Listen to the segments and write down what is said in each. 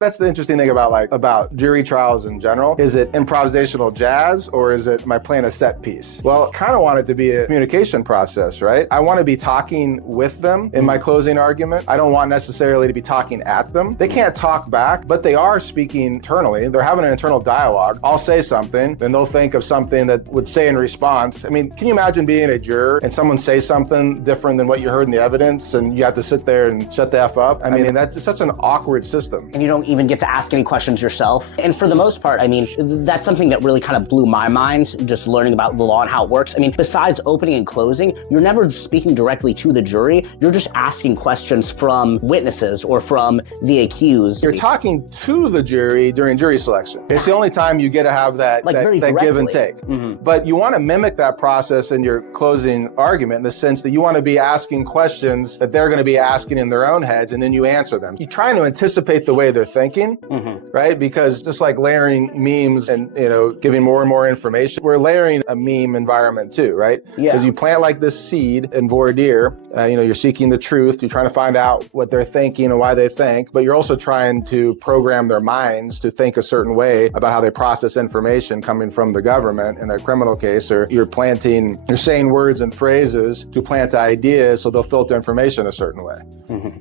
That's the interesting thing about jury trials in general. Is it improvisational jazz or is it, am I playing a set piece? Well, I kind of want it to be a communication process, right? I want to be talking with them in my closing argument. I don't want necessarily to be talking at them. They can't talk back, but they are speaking internally. They're having an internal dialogue. I'll say something, then they'll think of something that would say in response. I mean, can you imagine being a juror and someone say something different than what you heard in the evidence and you have to sit there and shut the F up? I mean, that's such an awkward system. And you don't even get to ask any questions yourself. And for the most part, I mean, that's something that really kind of blew my mind, just learning about the law and how it works. I mean, besides opening and closing, you're never speaking directly to the jury. You're just asking questions from witnesses or from the accused. You're talking to the jury during jury selection. It's the only time you get to have that give and take. Mm-hmm. But you want to mimic that process in your closing argument in the sense that you want to be asking questions that they're going to be asking in their own heads, and then you answer them. You're trying to anticipate the way they're thinking, right? Because just like layering memes and, giving more and more information, we're layering a meme environment too, right? Yeah. Because you plant like this seed in voir dire, you're seeking the truth, you're trying to find out what they're thinking and why they think, but you're also trying to program their minds to think a certain way about how they process information coming from the government in a criminal case, or you're saying words and phrases to plant ideas so they'll filter information a certain way,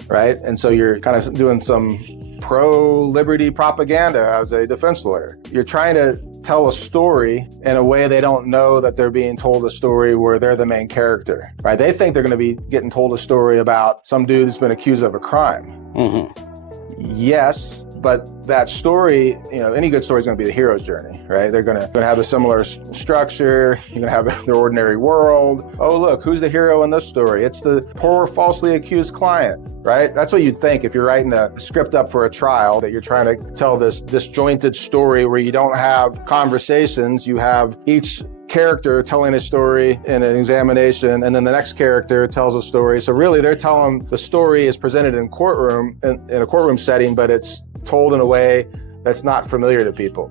right? And so you're kind of doing some pro-liberty propaganda as a defense lawyer. You're trying to tell a story in a way they don't know that they're being told a story where they're the main character, right? They think they're going to be getting told a story about some dude who's been accused of a crime. Yes, but that story, any good story is going to be the hero's journey, right? They're going to have a similar structure. You're going to have their ordinary world. Oh, look, who's the hero in this story? It's the poor, falsely accused client, right? That's what you'd think if you're writing a script up for a trial, that you're trying to tell this disjointed story where you don't have conversations. You have each character telling a story in an examination, and then the next character tells a story. So really, they're telling the story is presented in a courtroom setting, but it's told in a way that's not familiar to people.